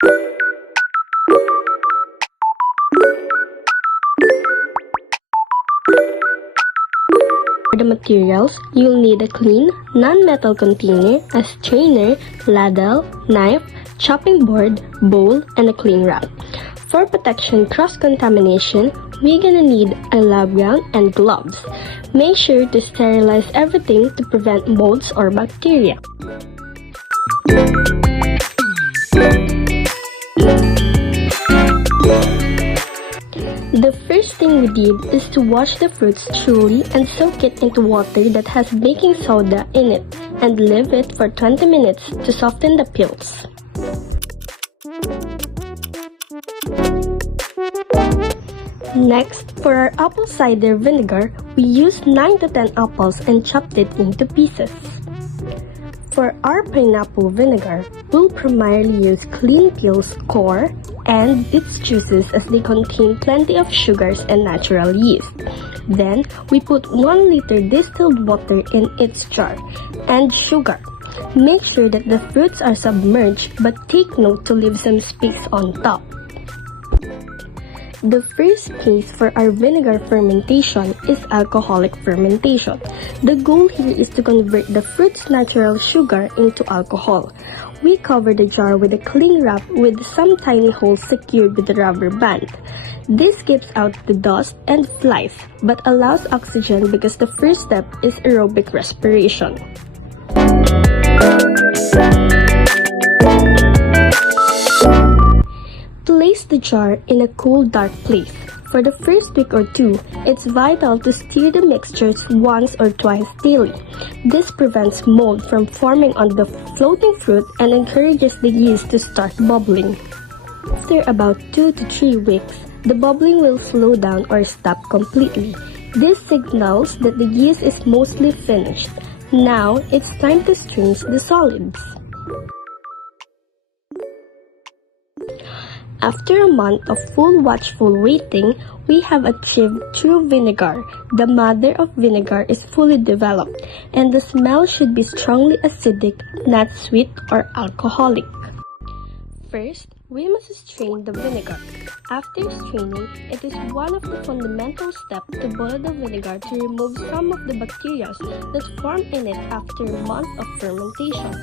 For the materials, you'll need a clean, non-metal container, a strainer, ladle, knife, chopping board, bowl, and a cling wrap. For protection cross-contamination, we're gonna need a lab gown and gloves. Make sure to sterilize everything to prevent molds or bacteria. The first thing we did is to wash the fruits thoroughly and soak it into water that has baking soda in it and leave it for 20 minutes to soften the peels. Next, for our apple cider vinegar, we used 9 to 10 apples and chopped it into pieces. For our pineapple vinegar, we'll primarily use clean peels, core, and its juices as they contain plenty of sugars and natural yeast. Then, we put 1 liter distilled water in its jar and sugar. Make sure that the fruits are submerged, but take note to leave some space on top. The first phase for our vinegar fermentation is alcoholic fermentation. The goal here is to convert the fruit's natural sugar into alcohol. We cover the jar with a cling wrap with some tiny holes secured with a rubber band. This keeps out the dust and flies, but allows oxygen because the first step is aerobic respiration. Place the jar in a cool, dark place. For the first week or 2, it's vital to stir the mixtures once or twice daily. This prevents mold from forming on the floating fruit and encourages the yeast to start bubbling. After about 2 to 3 weeks, the bubbling will slow down or stop completely. This signals that the yeast is mostly finished. Now, it's time to strain the solids. After a month of full watchful waiting, we have achieved true vinegar. The mother of vinegar is fully developed, and the smell should be strongly acidic, not sweet or alcoholic. First, we must strain the vinegar. After straining, it is one of the fundamental steps to boil the vinegar to remove some of the bacteria that form in it after a month of fermentation.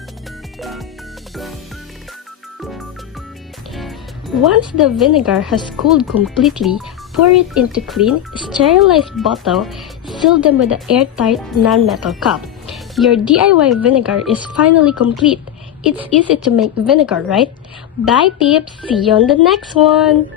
Once the vinegar has cooled completely, pour it into clean, sterilized bottle, seal them with an airtight non-metal cup. Your DIY vinegar is finally complete. It's easy to make vinegar, right? Bye peeps! See you on the next one!